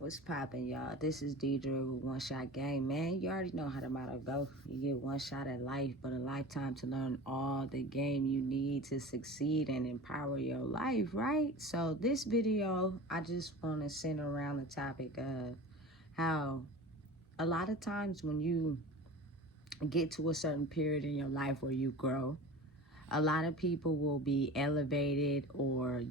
What's poppin', y'all? This is Deidre with One Shot Game. Man, you already know how the motto go. You get one shot at life, but a lifetime to learn all the game you need to succeed and empower your life, right? So this video, I just want to center around the topic of how a lot of times when you get to a certain period in your life where you grow, a lot of people will be elevated or,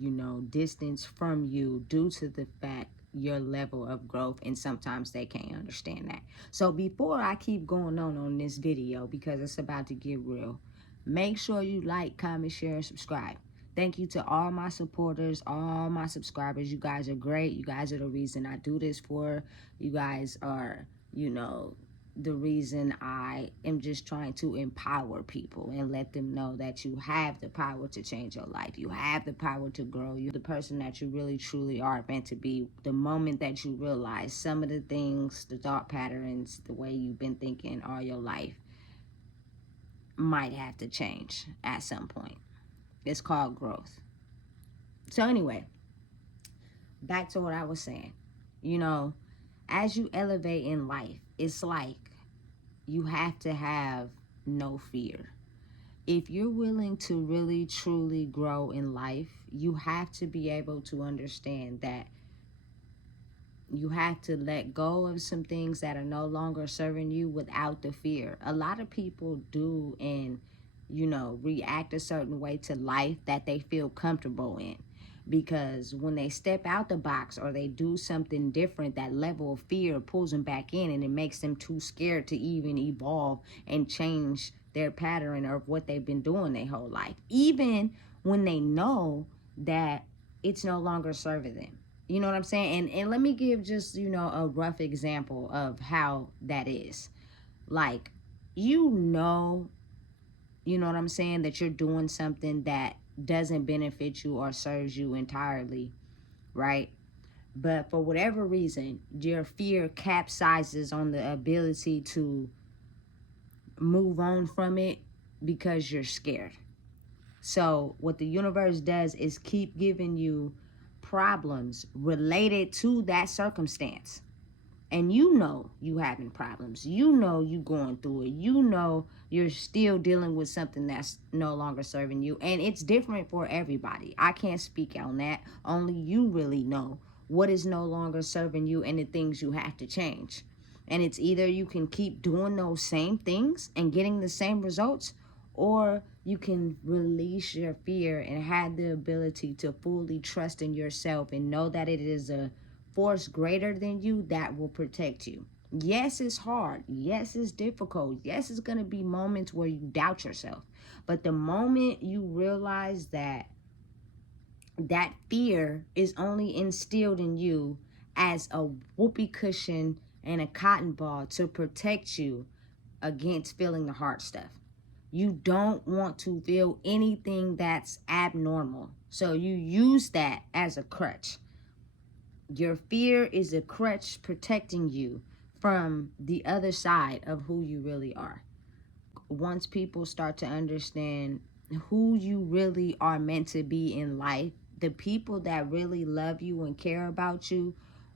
distanced from you due to the fact your level of growth, and sometimes they can't understand that. So before I keep going on this video, because it's about to get real, make sure you like, comment, share, and subscribe. Thank you to all my supporters, all my subscribers. You guys are great. You guys are the reason I do this for. You guys are, the reason I am just trying to empower people and let them know that you have the power to change your life. You have the power to grow. You're the person that you really truly are meant to be. The moment that you realize some of the things, the thought patterns, the way you've been thinking all your life might have to change at some point. It's called growth. So anyway, back to what I was saying. As you elevate in life, it's like you have to have no fear. If you're willing to really truly grow in life, you have to be able to understand that you have to let go of some things that are no longer serving you without the fear. A lot of people do and react a certain way to life that they feel comfortable in, because when they step out the box or they do something different, that level of fear pulls them back in, and it makes them too scared to even evolve and change their pattern of what they've been doing their whole life, even when they know that it's no longer serving them. You know what I'm saying? And let me give just, a rough example of how that is. Like, you know what I'm saying, that you're doing something that doesn't benefit you or serves you entirely, right? But for whatever reason, your fear capsizes on the ability to move on from it because you're scared. So what the universe does is keep giving you problems related to that circumstance. And you having problems. You going through it. You're still dealing with something that's no longer serving you. And it's different for everybody. I can't speak on that. Only you really know what is no longer serving you and the things you have to change. And it's either you can keep doing those same things and getting the same results, or you can release your fear and have the ability to fully trust in yourself and know that it is a force greater than you that will protect you. Yes, it's hard. Yes, it's difficult. Yes, it's going to be moments where you doubt yourself. But the moment you realize that fear is only instilled in you as a whoopee cushion and a cotton ball to protect you against feeling the hard stuff. You don't want to feel anything that's abnormal. So you use that as a crutch. Your fear is a crutch protecting you from the other side of who you really are. Once people start to understand who you really are meant to be in life, the people that really love you and care about you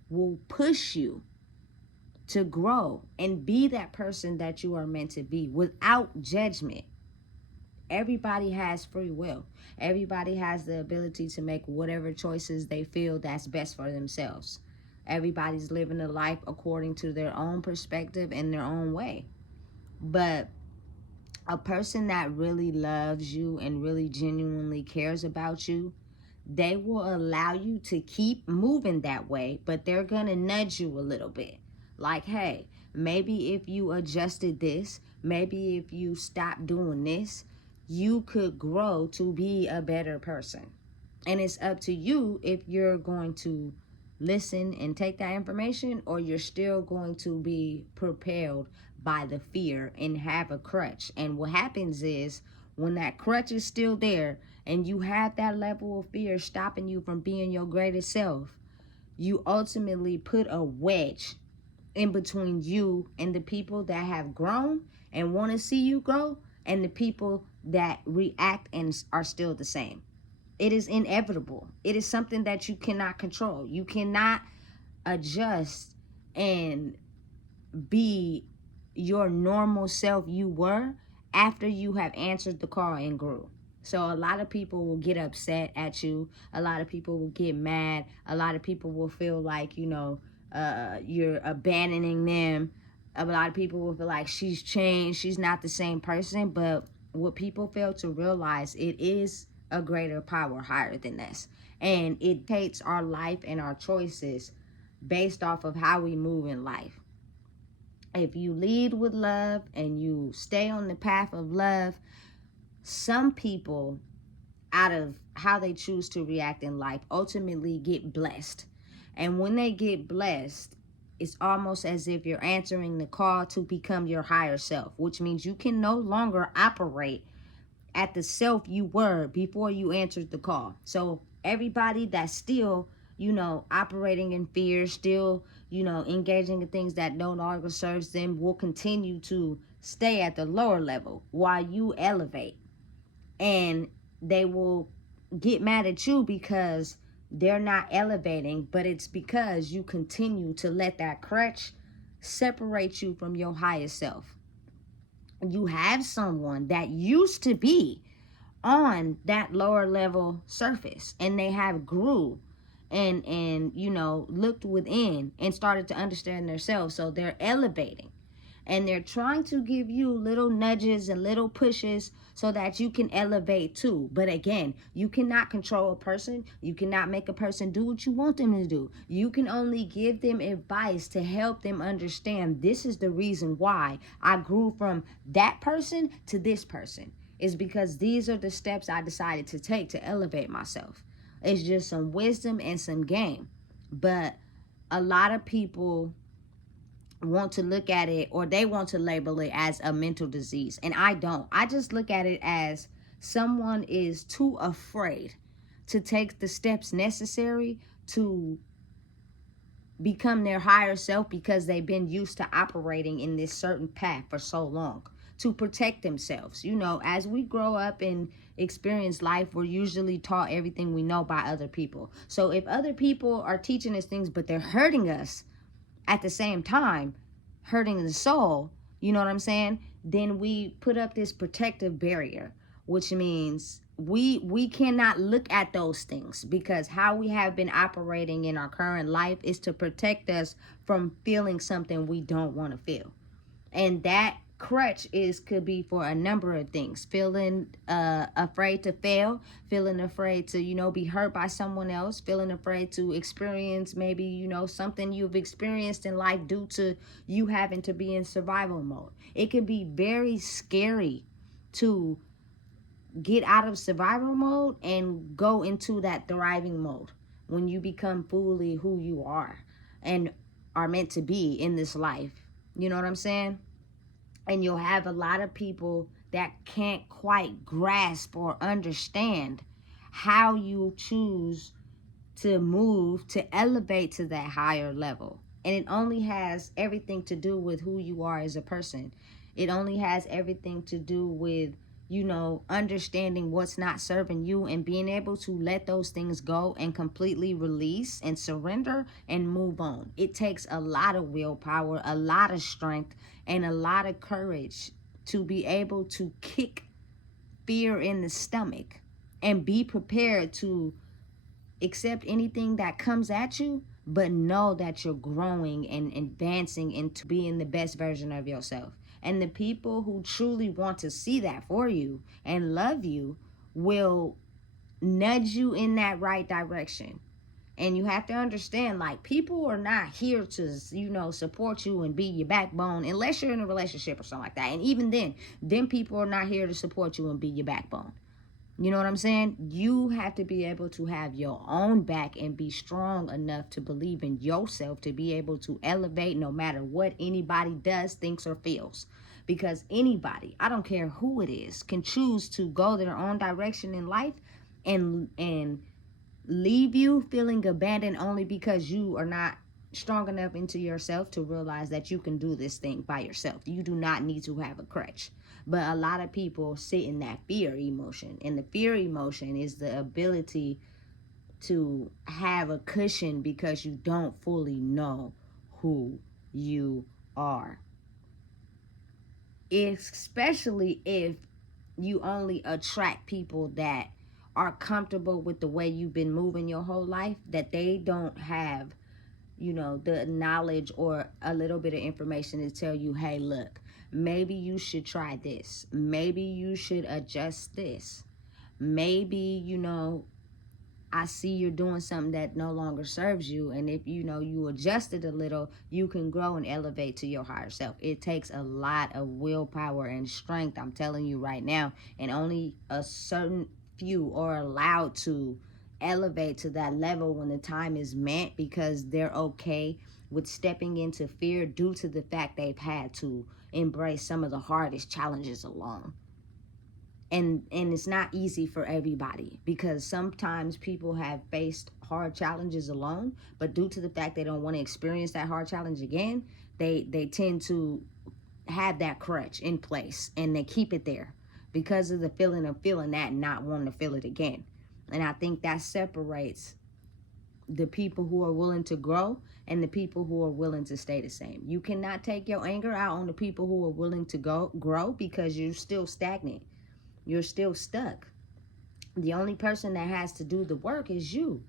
will push you to grow and be that person that you are meant to be without judgment. Everybody has free will. Everybody has the ability to make whatever choices they feel that's best for themselves. Everybody's living a life according to their own perspective and their own way. But a person that really loves you and really genuinely cares about you, they will allow you to keep moving that way, but they're going to nudge you a little bit. Like, hey, maybe if you adjusted this, maybe if you stopped doing this, you could grow to be a better person. And it's up to you if you're going to listen and take that information, or you're still going to be propelled by the fear and have a crutch. And what happens is, when that crutch is still there and you have that level of fear stopping you from being your greatest self, you ultimately put a wedge in between you and the people that have grown and want to see you grow, and the people that react and are still the same. It is inevitable. It is something that you cannot control. You cannot adjust and be your normal self you were after you have answered the call and grew. So a lot of people will get upset at you. A lot of people will get mad. A lot of people will feel like, you're abandoning them. A lot of people will feel like she's changed. She's not the same person. But what people fail to realize, it is a greater power higher than us. And it takes our life and our choices based off of how we move in life. If you lead with love and you stay on the path of love, some people, out of how they choose to react in life, ultimately get blessed. And when they get blessed, it's almost as if you're answering the call to become your higher self, which means you can no longer operate at the self you were before you answered the call. So everybody that's still, operating in fear, still, engaging in things that no longer serves them, will continue to stay at the lower level while you elevate. And they will get mad at you because they're not elevating, but it's because you continue to let that crutch separate you from your highest self. You have someone that used to be on that lower level surface, and they have grew and looked within and started to understand themselves. So they're elevating, and they're trying to give you little nudges and little pushes so that you can elevate too. But again, you cannot control a person. You cannot make a person do what you want them to do. You can only give them advice to help them understand, this is the reason why I grew from that person to this person. Is because these are the steps I decided to take to elevate myself. It's just some wisdom and some game. But a lot of people want to look at it, or they want to label it as a mental disease. And I don't. I just look at it as someone is too afraid to take the steps necessary to become their higher self because they've been used to operating in this certain path for so long, to protect themselves. As we grow up and experience life, we're usually taught everything we know by other people. So if other people are teaching us things, but they're hurting us at the same time, hurting the soul, you know what I'm saying? Then we put up this protective barrier, which means we cannot look at those things, because how we have been operating in our current life is to protect us from feeling something we don't want to feel. And that crutch could be for a number of things. Feeling afraid to fail, feeling afraid to be hurt by someone else, feeling afraid to experience maybe something you've experienced in life due to you having to be in survival mode. It can be very scary to get out of survival mode and go into that thriving mode when you become fully who you are and are meant to be in this life. You know what I'm saying? And you'll have a lot of people that can't quite grasp or understand how you choose to move to elevate to that higher level. And it only has everything to do with who you are as a person. It only has everything to do with understanding what's not serving you and being able to let those things go and completely release and surrender and move on. It takes a lot of willpower, a lot of strength, and a lot of courage to be able to kick fear in the stomach and be prepared to accept anything that comes at you, but know that you're growing and advancing into being the best version of yourself. And the people who truly want to see that for you and love you will nudge you in that right direction. And you have to understand, like, people are not here to, support you and be your backbone unless you're in a relationship or something like that. And even then people are not here to support you and be your backbone. You know what I'm saying? You have to be able to have your own back and be strong enough to believe in yourself to be able to elevate no matter what anybody does, thinks, or feels. Because anybody, I don't care who it is, can choose to go their own direction in life and leave you feeling abandoned only because you are not strong enough into yourself to realize that you can do this thing by yourself. You do not need to have a crutch. But a lot of people sit in that fear emotion. And the fear emotion is the ability to have a cushion because you don't fully know who you are. Especially if you only attract people that are comfortable with the way you've been moving your whole life, that they don't have, the knowledge or a little bit of information to tell you, hey, look, maybe you should try this. Maybe you should adjust this. Maybe, I see you're doing something that no longer serves you, and if you adjust it a little, you can grow and elevate to your higher self. It takes a lot of willpower and strength, I'm telling you right now, and only a certain few are allowed to elevate to that level when the time is meant, because they're okay with stepping into fear due to the fact they've had to embrace some of the hardest challenges alone. And it's not easy for everybody, because sometimes people have faced hard challenges alone, but due to the fact they don't want to experience that hard challenge again, they tend to have that crutch in place, and they keep it there because of the feeling of feeling that and not wanting to feel it again. And I think that separates the people who are willing to grow and the people who are willing to stay the same. You cannot take your anger out on the people who are willing to grow, because you're still stagnant. You're still stuck. The only person that has to do the work is you.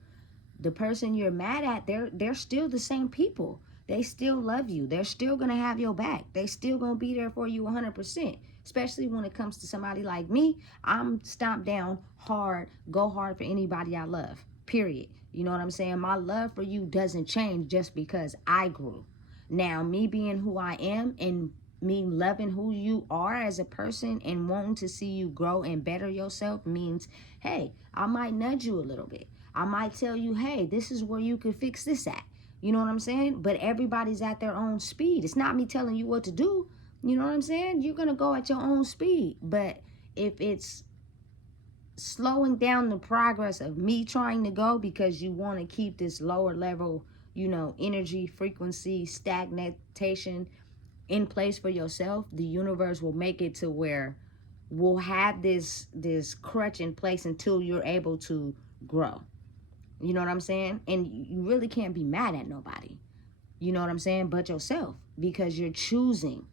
The person you're mad at, they're still the same people. They still love you. They're still going to have your back. They still going to be there for you 100%. Especially when it comes to somebody like me. I'm stomp down hard, go hard for anybody I love. Period. You know what I'm saying? My love for you doesn't change just because I grew. Now, me being who I am and me loving who you are as a person and wanting to see you grow and better yourself means, hey, I might nudge you a little bit. I might tell you, hey, this is where you could fix this at. You know what I'm saying? But everybody's at their own speed. It's not me telling you what to do. You know what I'm saying? You're going to go at your own speed. But if it's slowing down the progress of me trying to go because you want to keep this lower level, energy, frequency, stagnation in place for yourself, the universe will make it to where we'll have this crutch in place until you're able to grow. You know what I'm saying? And you really can't be mad at nobody. You know what I'm saying? But yourself, because you're choosing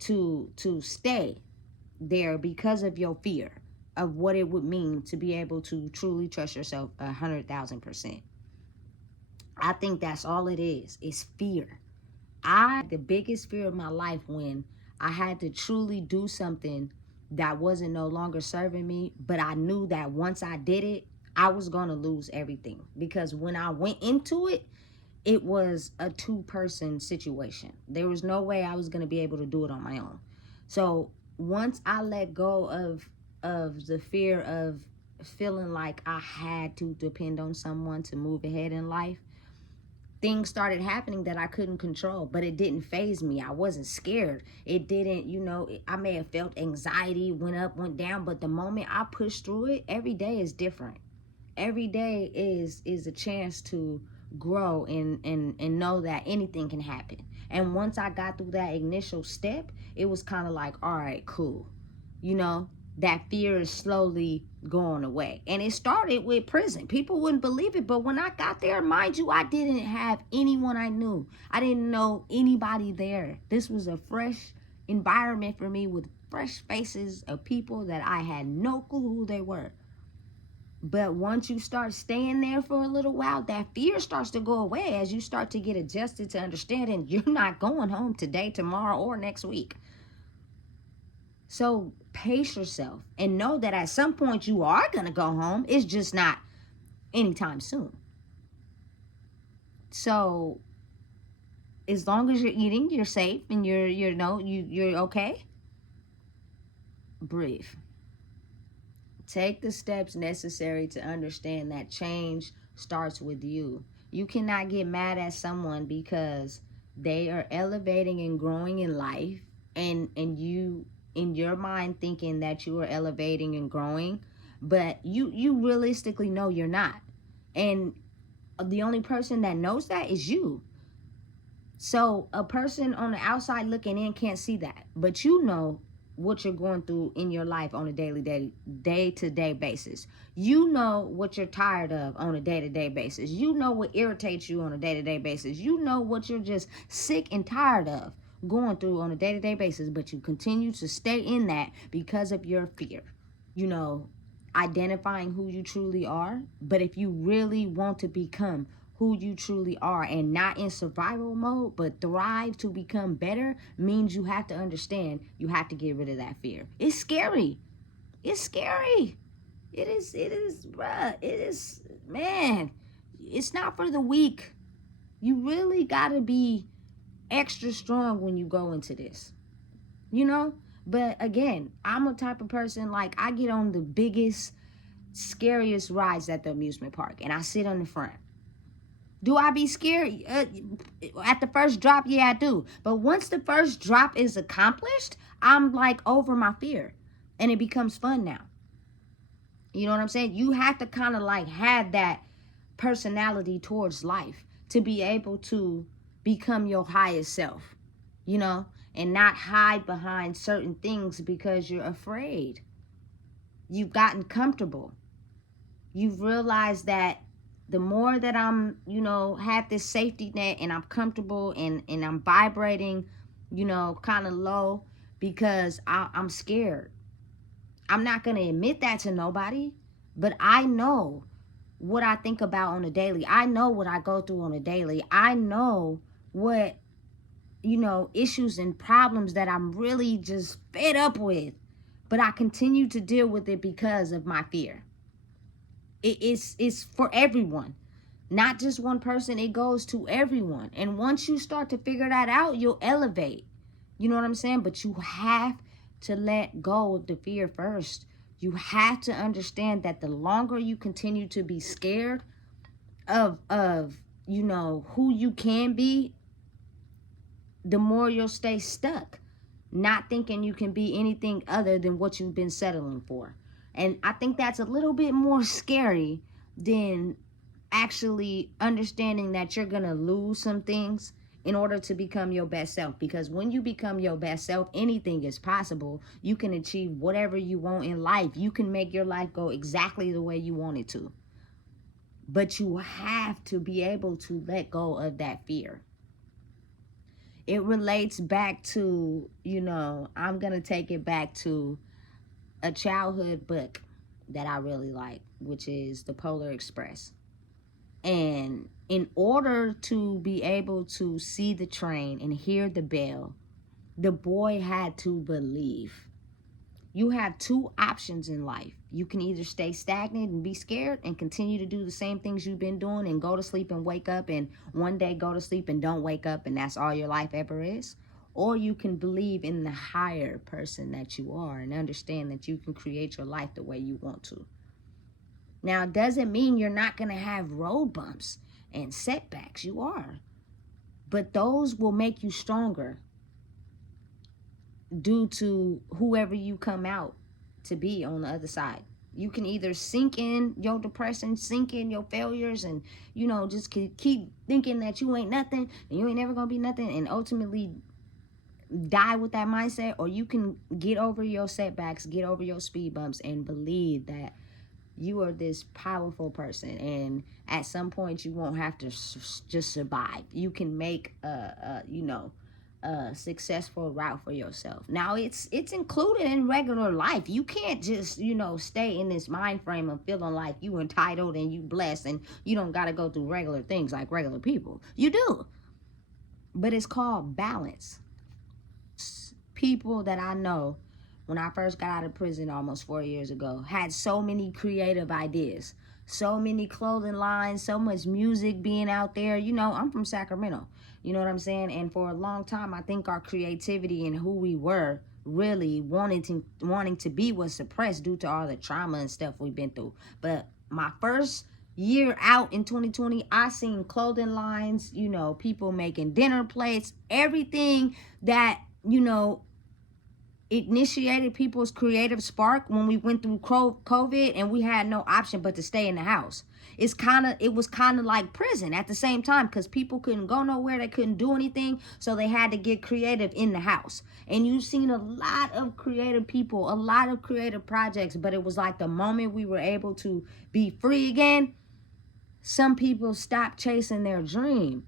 to stay there because of your fear of what it would mean to be able to truly trust yourself 100,000%. I think that's all it is fear. The biggest fear of my life when I had to truly do something that wasn't no longer serving me, but I knew that once I did it, I was going to lose everything. Because when I went into it, it was a two-person situation. There was no way I was going to be able to do it on my own. So once I let go of the fear of feeling like I had to depend on someone to move ahead in life, things started happening that I couldn't control, but it didn't faze me. I wasn't scared. It didn't, I may have felt anxiety, went up, went down, but the moment I pushed through it, every day is different. Every day is a chance to grow and know that anything can happen. And once I got through that initial step, it was kind of like, all right, cool. That fear is slowly going away. And it started with prison. People wouldn't believe it, but when I got there, mind you, I didn't have anyone I knew. I didn't know anybody there. This was a fresh environment for me with fresh faces of people that I had no clue who they were. But once you start staying there for a little while, that fear starts to go away as you start to get adjusted to understanding you're not going home today, tomorrow, or next week. So pace yourself and know that at some point you are going to go home. It's just not anytime soon. So as long as you're eating, you're safe, and you're okay, breathe. Take the steps necessary to understand that change starts with you. You cannot get mad at someone because they are elevating and growing in life, and you in your mind thinking that you are elevating and growing, but you realistically know you're not. And the only person that knows that is you. So a person on the outside looking in can't see that, but you know what you're going through in your life on a day-to-day basis. You know what you're tired of on a day-to-day basis. You know what irritates you on a day-to-day basis. You know what you're just sick and tired of going through on a day-to-day basis, but you continue to stay in that because of your fear. You know, identifying who you truly are. But if you really want to become who you truly are and not in survival mode, but thrive to become better, means you have to understand you have to get rid of that fear. It's scary. It's scary. It is, bruh. It is, man. It's not for the weak. You really got to be extra strong when you go into this, you know? But again, I'm a type of person, like, I get on the biggest, scariest rides at the amusement park, and I sit on the front. Do I be scared? At the first drop, yeah, I do. But once the first drop is accomplished, I'm like over my fear, and it becomes fun now. You know what I'm saying? You have to kind of like have that personality towards life to be able to become your highest self, you know, and not hide behind certain things because you're afraid. You've gotten comfortable. You've realized that the more that I'm, you know, have this safety net and I'm comfortable and I'm vibrating, you know, kind of low because I'm scared. I'm not going to admit that to nobody, but I know what I think about on a daily. I know what I go through on a daily. I know what, you know, issues and problems that I'm really just fed up with, but I continue to deal with it because of my fear. It's for everyone, not just one person. It goes to everyone. And once you start to figure that out, you'll elevate. You know what I'm saying? But you have to let go of the fear first. You have to understand that the longer you continue to be scared of you know, who you can be, the more you'll stay stuck, not thinking you can be anything other than what you've been settling for. And I think that's a little bit more scary than actually understanding that you're going to lose some things in order to become your best self. Because when you become your best self, anything is possible. You can achieve whatever you want in life. You can make your life go exactly the way you want it to. But you have to be able to let go of that fear. It relates back to, you know, I'm going to take it back to a childhood book that I really like, which is The Polar Express. And in order to be able to see the train and hear the bell, the boy had to believe. You have two options in life. You can either stay stagnant and be scared and continue to do the same things you've been doing and go to sleep and wake up, and one day go to sleep and don't wake up, and that's all your life ever is. Or you can believe in the higher person that you are and understand that you can create your life the way you want to. Now, it doesn't mean you're not going to have road bumps and setbacks. You are. But those will make you stronger due to whoever you come out to be on the other side. You can either sink in your depression, sink in your failures, and, you know, just keep thinking that you ain't nothing and you ain't never going to be nothing, and ultimately die with that mindset. Or you can get over your setbacks, get over your speed bumps, and believe that you are this powerful person, and at some point you won't have to just survive. You can make you know, a successful route for yourself. Now, it's included in regular life. You can't just, you know, stay in this mind frame of feeling like you entitled and you blessed and you don't got to go through regular things like regular people. You do, but it's called balance. People that I know, when I first got out of prison almost 4 years ago, had so many creative ideas, so many clothing lines, so much music being out there. You know, I'm from Sacramento, you know what I'm saying? And for a long time, I think our creativity and who we were really wanting to be was suppressed due to all the trauma and stuff we've been through. But my first year out in 2020, I seen clothing lines, you know, people making dinner plates, everything that, you know, initiated people's creative spark when we went through COVID and we had no option but to stay in the house. It was kind of like prison at the same time, because people couldn't go nowhere, they couldn't do anything, so they had to get creative in the house. And you've seen a lot of creative people, a lot of creative projects, but it was like the moment we were able to be free again, some people stopped chasing their dream.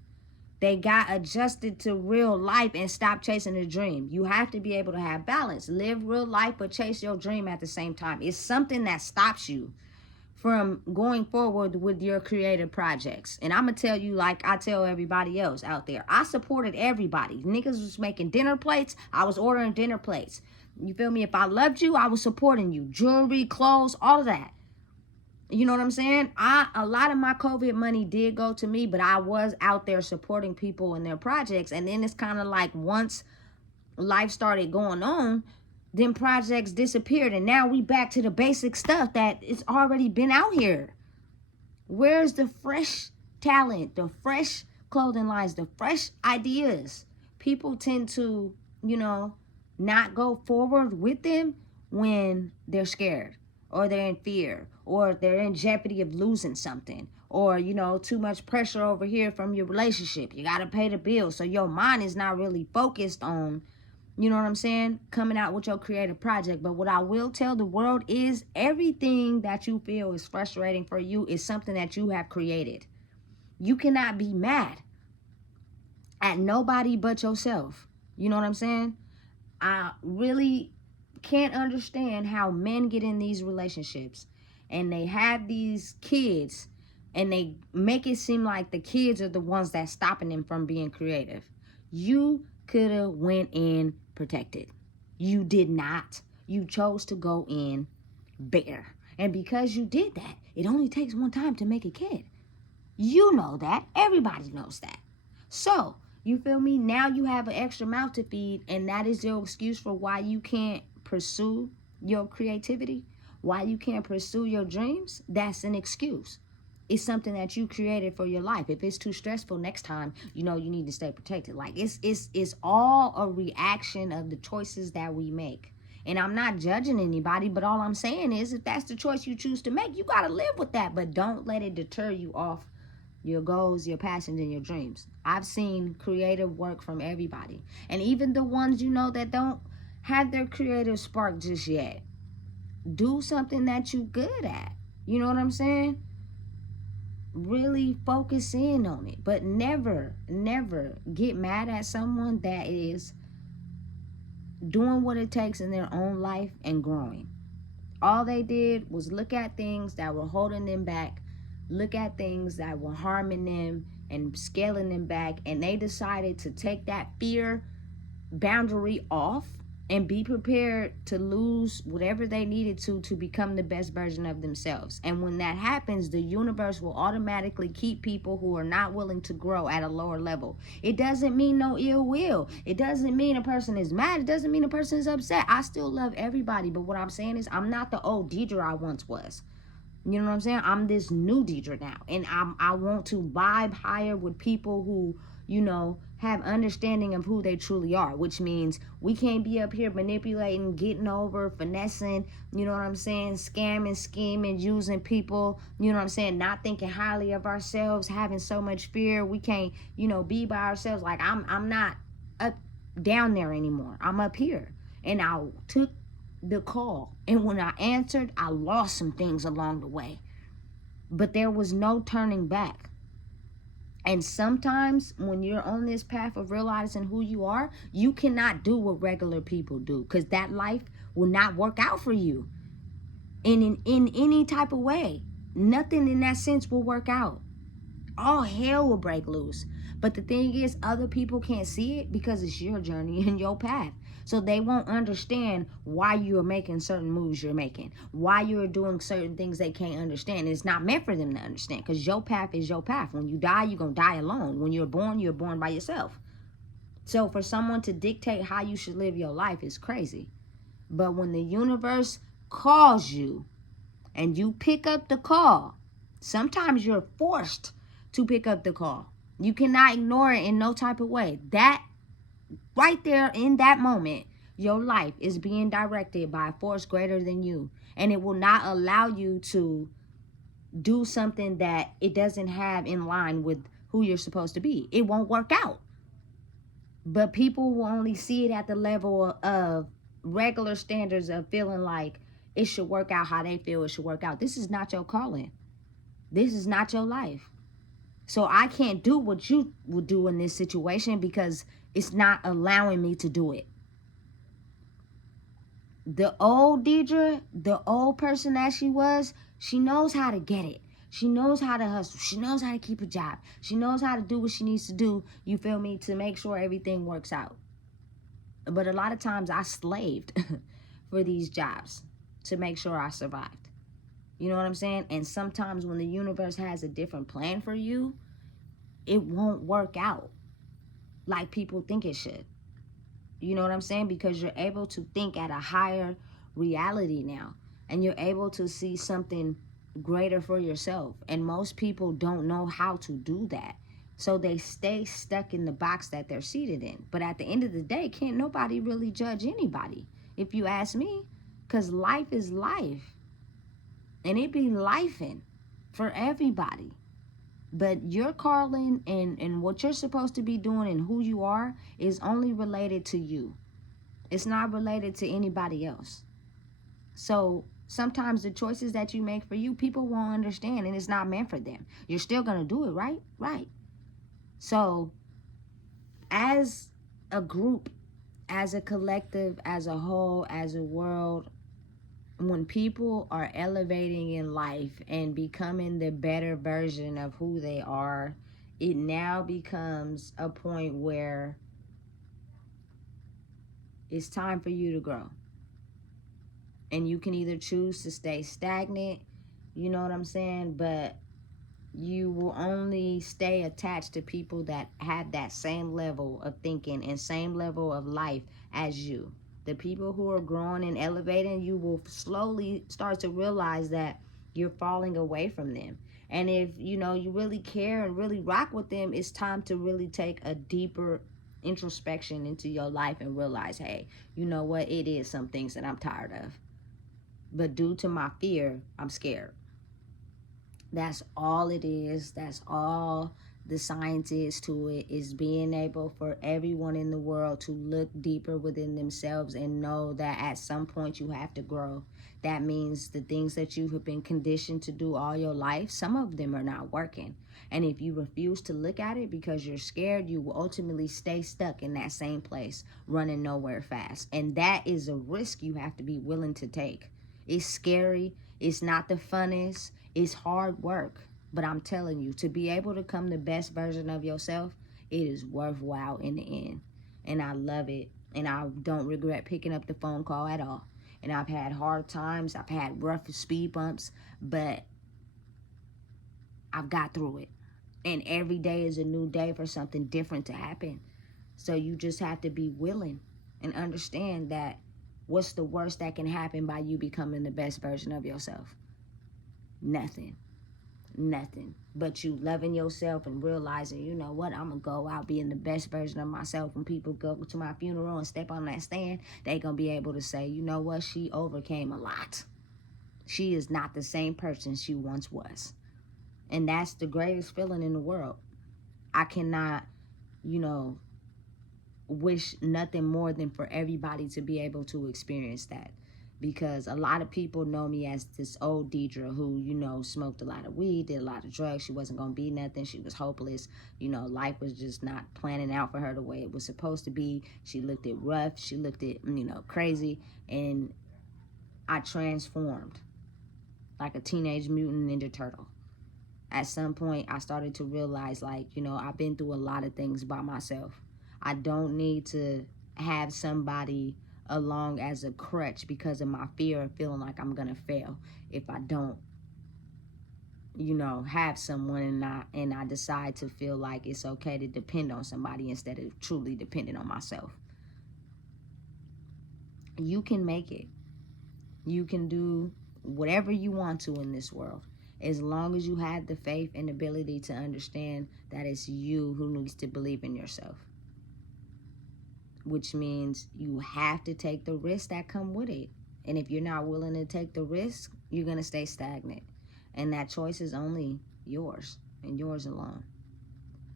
They got adjusted to real life and stopped chasing the dream. You have to be able to have balance. Live real life, but chase your dream at the same time. It's something that stops you from going forward with your creative projects. And I'm going to tell you, like I tell everybody else out there, I supported everybody. Niggas was making dinner plates. I was ordering dinner plates. You feel me? If I loved you, I was supporting you. Jewelry, clothes, all of that. You know what I'm saying? A lot of my COVID money did go to me, but I was out there supporting people in their projects. And then it's kind of like once life started going on, then projects disappeared. And now we back to the basic stuff that it's already been out here. Where's the fresh talent, the fresh clothing lines, the fresh ideas? People tend to, not go forward with them when they're scared, or they're in fear, or they're in jeopardy of losing something, or, too much pressure over here from your relationship. You got to pay the bills. So your mind is not really focused on, you know what I'm saying, coming out with your creative project. But what I will tell the world is everything that you feel is frustrating for you is something that you have created. You cannot be mad at nobody but yourself. You know what I'm saying? I really can't understand how men get in these relationships and they have these kids and they make it seem like the kids are the ones that's stopping them from being creative. You could have went in protected. You did not. You chose to go in bare. And because you did that, it only takes one time to make a kid. You know that. Everybody knows that. So, you feel me? Now you have an extra mouth to feed, and that is your excuse for why you can't pursue your creativity, why you can't pursue your dreams. That's an excuse. It's something that you created for your life. If it's too stressful next time, you need to stay protected. Like it's all a reaction of the choices that we make. And I'm not judging anybody, but all I'm saying is if that's the choice you choose to make, you got to live with that. But don't let it deter you off your goals, your passions, and your dreams. I've seen creative work from everybody. And even the ones, that don't have their creative spark just yet. Do something that you're good at. You know what I'm saying? Really focus in on it. But never get mad at someone that is doing what it takes in their own life and growing. All they did was look at things that were holding them back, look at things that were harming them and scaling them back, and they decided to take that fear boundary off and be prepared to lose whatever they needed to become the best version of themselves. And when that happens, the universe will automatically keep people who are not willing to grow at a lower level. It doesn't mean no ill will. It doesn't mean a person is mad. It doesn't mean a person is upset. I still love everybody, but what I'm saying is I'm not the old Deidre I once was. You know what I'm saying? I'm this new Deidre now, and I want to vibe higher with people who, have understanding of who they truly are, which means we can't be up here manipulating, getting over, finessing, you know what I'm saying, scamming, scheming, using people, you know what I'm saying, not thinking highly of ourselves, having so much fear. We can't, be by ourselves. Like I'm not up down there anymore. I'm up here, and I took the call, and when I answered, I lost some things along the way, but there was no turning back. And sometimes when you're on this path of realizing who you are, you cannot do what regular people do, because that life will not work out for you in any type of way. Nothing in that sense will work out. All hell will break loose. But the thing is, other people can't see it because it's your journey and your path. So they won't understand why you're making certain moves you're making, why you're doing certain things they can't understand. It's not meant for them to understand, because your path is your path. When you die, you're going to die alone. When you're born by yourself. So for someone to dictate how you should live your life is crazy. But when the universe calls you and you pick up the call, sometimes you're forced to pick up the call. You cannot ignore it in no type of way. That right there in that moment, Your life is being directed by a force greater than you, and it will not allow you to do something that it doesn't have in line with who you're supposed to be. It won't work out. But people will only see it at the level of regular standards of feeling like it should work out how they feel it should work out. This is not your calling. This is not your life. So I can't do what you would do in this situation because it's not allowing me to do it. The old Deidre, the old person that she was, she knows how to get it. She knows how to hustle. She knows how to keep a job. She knows how to do what she needs to do, you feel me, to make sure everything works out. But a lot of times I slaved for these jobs to make sure I survived. You know what I'm saying? And sometimes when the universe has a different plan for you, it won't work out like people think it should. You know what I'm saying? Because you're able to think at a higher reality now. And you're able to see something greater for yourself. And most people don't know how to do that. So they stay stuck in the box that they're seated in. But at the end of the day, can't nobody really judge anybody, if you ask me. Because life is life. And it be lifing for everybody. But your calling and what you're supposed to be doing and who you are is only related to you. It's not related to anybody else. So sometimes the choices that you make for you, people won't understand, and it's not meant for them. You're still going to do it, right? Right. So as a group, as a collective, as a whole, as a world, when people are elevating in life and becoming the better version of who they are, it now becomes a point where it's time for you to grow. And you can either choose to stay stagnant, you know what I'm saying? But you will only stay attached to people that have that same level of thinking and same level of life as you. The people who are growing and elevating, you will slowly start to realize that you're falling away from them. And if you really care and really rock with them, it's time to really take a deeper introspection into your life and realize, hey, you know what? It is some things that I'm tired of. But due to my fear, I'm scared. That's all it is. That's all the science is to it, is being able for everyone in the world to look deeper within themselves and know that at some point you have to grow. That means the things that you have been conditioned to do all your life, some of them are not working. And if you refuse to look at it because you're scared, you will ultimately stay stuck in that same place, running nowhere fast. And that is a risk you have to be willing to take. It's scary. It's not the funnest. It's hard work. But I'm telling you, to be able to become the best version of yourself, it is worthwhile in the end. And I love it. And I don't regret picking up the phone call at all. And I've had hard times. I've had rough speed bumps. But I've got through it. And every day is a new day for something different to happen. So you just have to be willing and understand that what's the worst that can happen by you becoming the best version of yourself? Nothing. Nothing. But you loving yourself and realizing, you know what, I'm going to go out being the best version of myself. When people go to my funeral and step on that stand, they going to be able to say, you know what, she overcame a lot. She is not the same person she once was. And that's the greatest feeling in the world. I cannot, wish nothing more than for everybody to be able to experience that. Because a lot of people know me as this old Deidre who, smoked a lot of weed, did a lot of drugs. She wasn't going to be nothing. She was hopeless. Life was just not planning out for her the way it was supposed to be. She looked at rough. She looked at, crazy. And I transformed like a teenage mutant ninja turtle. At some point, I started to realize, I've been through a lot of things by myself. I don't need to have somebody along as a crutch because of my fear of feeling like I'm going to fail if I don't, have someone and I decide to feel like it's okay to depend on somebody instead of truly depending on myself. You can make it. You can do whatever you want to in this world, as long as you have the faith and ability to understand that it's you who needs to believe in yourself. which means you have to take the risks that come with it. And if you're not willing to take the risk, you're going to stay stagnant. And that choice is only yours and yours alone.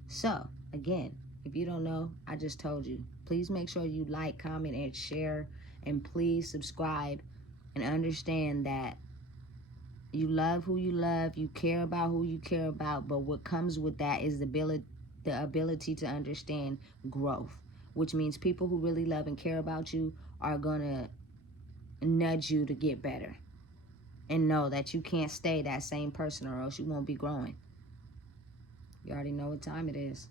So, again, if you don't know, I just told you. Please make sure you like, comment, and share. And please subscribe and understand that you love who you love, you care about who you care about, but what comes with that is the ability to understand growth, which means people who really love and care about you are going to nudge you to get better. And know that you can't stay that same person or else you won't be growing. You already know what time it is.